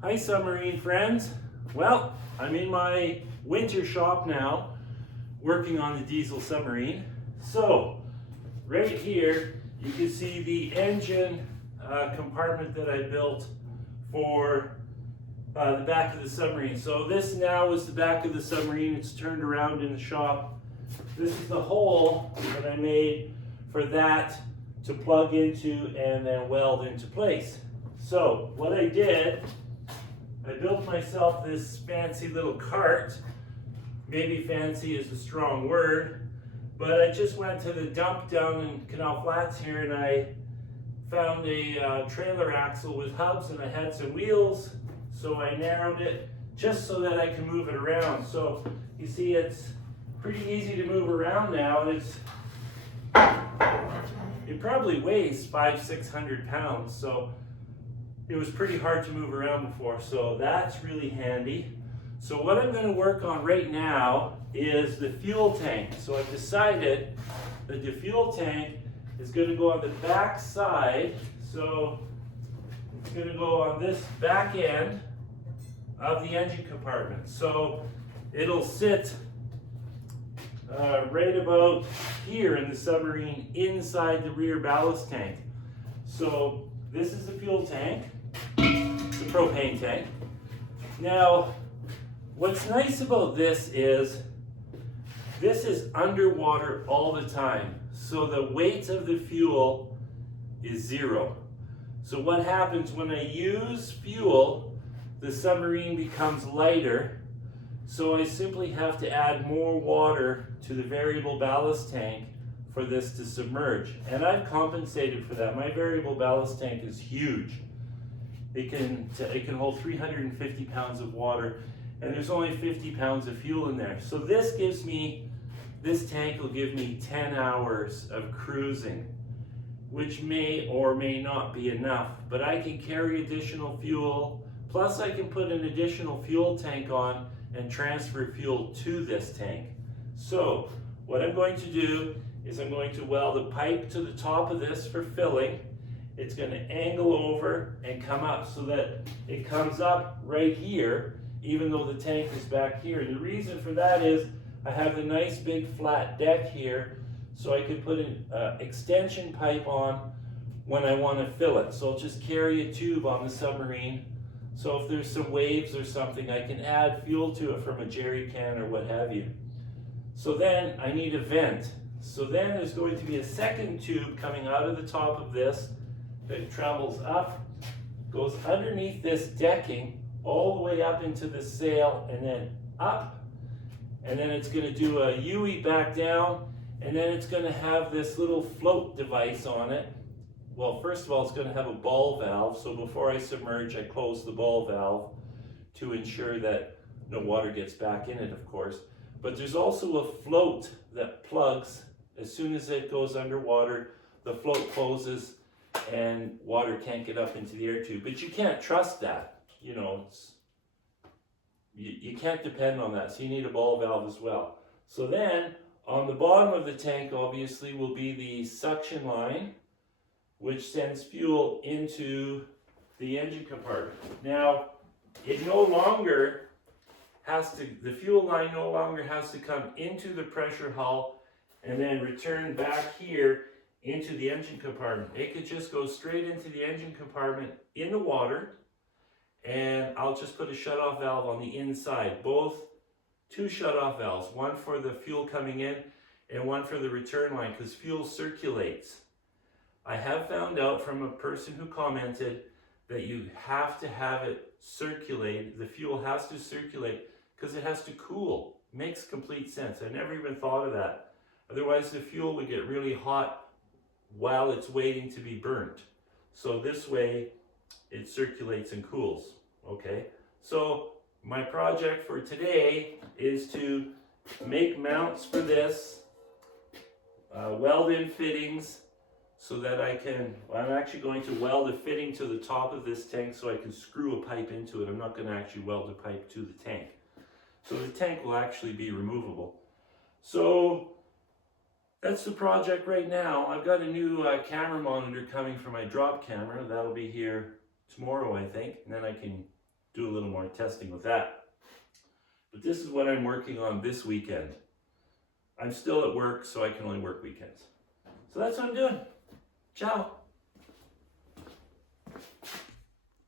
Hi Submarine friends. Well, I'm in my winter shop now working on the diesel submarine. So right here you can see the engine compartment that I built for the back of the submarine. So this now is the back of the submarine. It's turned around in the shop. This is the hole that I made for that to plug into and then weld into place. So what I did, I built myself this fancy little cart. Maybe fancy is a strong word, but I just went to the dump down in Canal Flats here and I found a trailer axle with hubs, and I had some wheels, so I narrowed it just so that I can move it around. So you see it's pretty easy to move around now, and it probably weighs 500-600 pounds, so it was pretty hard to move around before, so that's really handy. So what I'm going to work on right now is the fuel tank. So I've decided that the fuel tank is going to go on the back side. So it's going to go on this back end of the engine compartment. So it'll sit right about here in the submarine inside the rear ballast tank. So this is the fuel tank, the propane tank. Now, what's nice about this is underwater all the time. So the weight of the fuel is zero. So what happens when I use fuel, the submarine becomes lighter. So I simply have to add more water to the variable ballast tank for this to submerge. And I've compensated for that. My variable ballast tank is huge. It can hold 350 pounds of water, and there's only 50 pounds of fuel in there. So this tank will give me 10 hours of cruising, which may or may not be enough, but I can carry additional fuel, plus I can put an additional fuel tank on and transfer fuel to this tank. So what I'm going to do is I'm going to weld a pipe to the top of this for filling. It's going to angle over and come up so that it comes up right here, even though the tank is back here. And the reason for that is I have the nice big flat deck here, so I can put an extension pipe on when I want to fill it. So I'll just carry a tube on the submarine. So if there's some waves or something, I can add fuel to it from a jerry can or what have you. So then I need a vent. So then there's going to be a second tube coming out of the top of this that travels up, goes underneath this decking, all the way up into the sail, and then up, and then it's going to do a UE back down, and then it's going to have this little float device on it. Well, first of all, it's going to have a ball valve, so before I submerge, I close the ball valve to ensure that no water gets back in it, of course. But there's also a float that plugs. As soon as it goes underwater, the float closes and water can't get up into the air tube. But you can't trust that. You know, you can't depend on that, so you need a ball valve as well. So then, on the bottom of the tank, obviously, will be the suction line, which sends fuel into the engine compartment. Now, it no longer has to, the fuel line no longer has to come into the pressure hull and then return back here into the engine compartment. It could just go straight into the engine compartment in the water, and I'll just put a shutoff valve on the inside. Two shutoff valves, one for the fuel coming in and one for the return line, because fuel circulates. I have found out from a person who commented that you have to have it circulate. The fuel has to circulate because it has to cool. Makes complete sense. I never even thought of that. Otherwise the fuel would get really hot while it's waiting to be burnt. So this way it circulates and cools. Okay, so my project for today is to make mounts for this, weld in fittings so that I'm actually going to weld a fitting to the top of this tank so I can screw a pipe into it. I'm not going to actually weld a pipe to the tank. So the tank will actually be removable. So that's the project right now. I've got a new camera monitor coming for my drop camera. That'll be here tomorrow, I think, and then I can do a little more testing with that. But this is what I'm working on this weekend. I'm still at work, so I can only work weekends. So that's what I'm doing. Ciao.